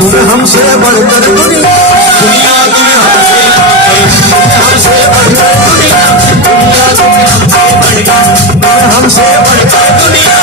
तुम्हें हमसे बढ़कर दुनिया दुनिया तुम्हें हमसे बढ़कर दुनिया दुनिया तुम्हें हमसे बढ़कर दुनिया दुनिया तुम्हें हमसे बढ़कर तुमसे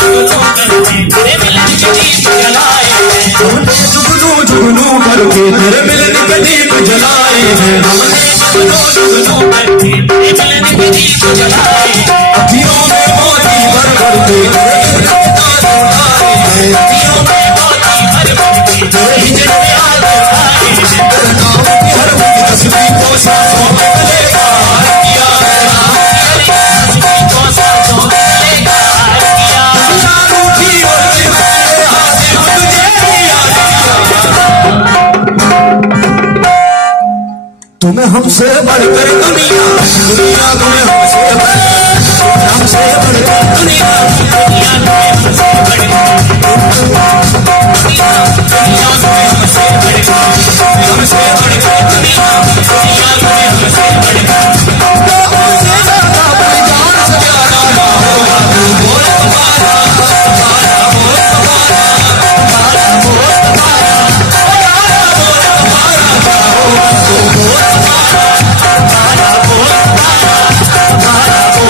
तेरे मिलन का दीप जलाए हमने जुगनू जुगनू करके तेरे मिलन का दीप जलाए हैं हमने जुगनू करके तेरे मिलन का दीप जलाए अखियों में मोती भर भर के अखियों में मोती भर भर के तेरे हिजर में याद आए तेरे नाम की हर तस्वीर को सांसों में गलेगा तुम्हें हमसे बढ़कर दुनिया दुनिया तुम्हें हमसे बढ़कर दुनिया दुनिया तुम्हें हमसे बढ़कर दुनिया दुनिया तुम्हें हमसे बढ़कर दुनिया दुनिया तुम्हें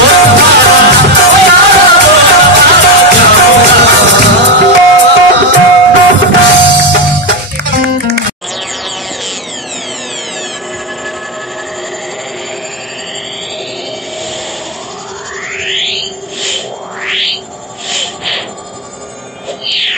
हमसे बढ़कर Yeah.